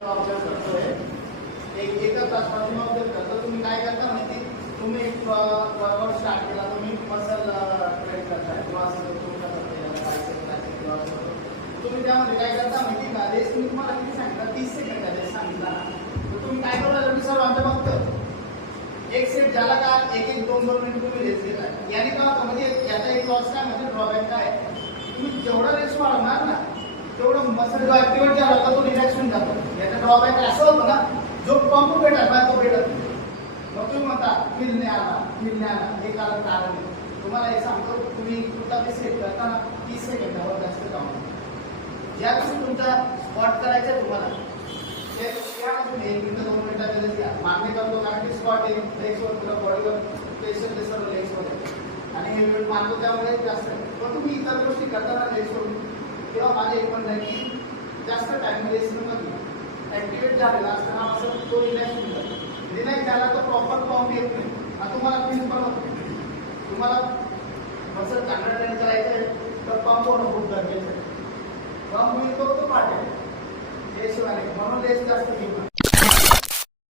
Observe करतोय एका तासापासून ऑब्झर्व करतो. तुम्ही काय करता माहिती, तुम्ही एक वर्कआउट स्टार्ट केला, तुम्ही मसल ट्रेन करताय किंवा असं तुमच्या तुम्ही त्यामध्ये काय करता माहिती का, रेस मी तुम्हाला किती सांगितलं, 30 सेकंड रेस सांगितला ना, तर तुम्ही काय करू लागला सर आमच्या फक्त एक सेट झाला का एक 2-2 मिनिट तुम्ही रेस घेताय. याने काय होतं म्हणजे याचा एक लॉस काय म्हणजे ड्रॉबॅक काय, तुम्ही जेवढा रेस वाढवणार ना तेवढं मसल जो ऍक्टिव्हेट झाला तर तो रिलॅक्स होऊन जातो. याचा ड्रॉबॅक असं होतं ना, जो पंप भेटत नाही तो भेटत नाही. मग तुम्ही म्हणता फिरणे आला हे कारण आहे. तुम्हाला हे सांगतो, तुम्ही कुठला ते सेट करताना 30 सेकंदावर जास्त काउंट ज्या दिवशी तुमचा स्पॉट करायचा तुम्हाला त्यापासून 1 मिनिट 2 मिनिटात गरज घ्या. मागणी करतो कारण की स्पॉट लेग्सवर तुला बॉडीवर प्रेशर ते सर्व लेग्सवर आहे आणि हे वेळ मारतो त्यामुळे जास्त आहे. पण तुम्ही इतर गोष्टी करताना लेग्सवरून तेव्हा माझे एक म्हणणं आहे की जास्त टाइम रेसमध्ये ॲक्टिवेट झालेला असताना असं तो रिलॅक्स होऊन जातो. रिलॅक्स झाला तर प्रॉपर पंप येत नाही आणि तुम्हाला फील पण होत नाही. तुम्हाला मसल चांगला ट्रेन करायचं आहे तर पंप होणं खूप गरजेचं आहे. पंप होईल तो पाठ आहे त्याशिवाय म्हणून लेस जास्त घेऊ.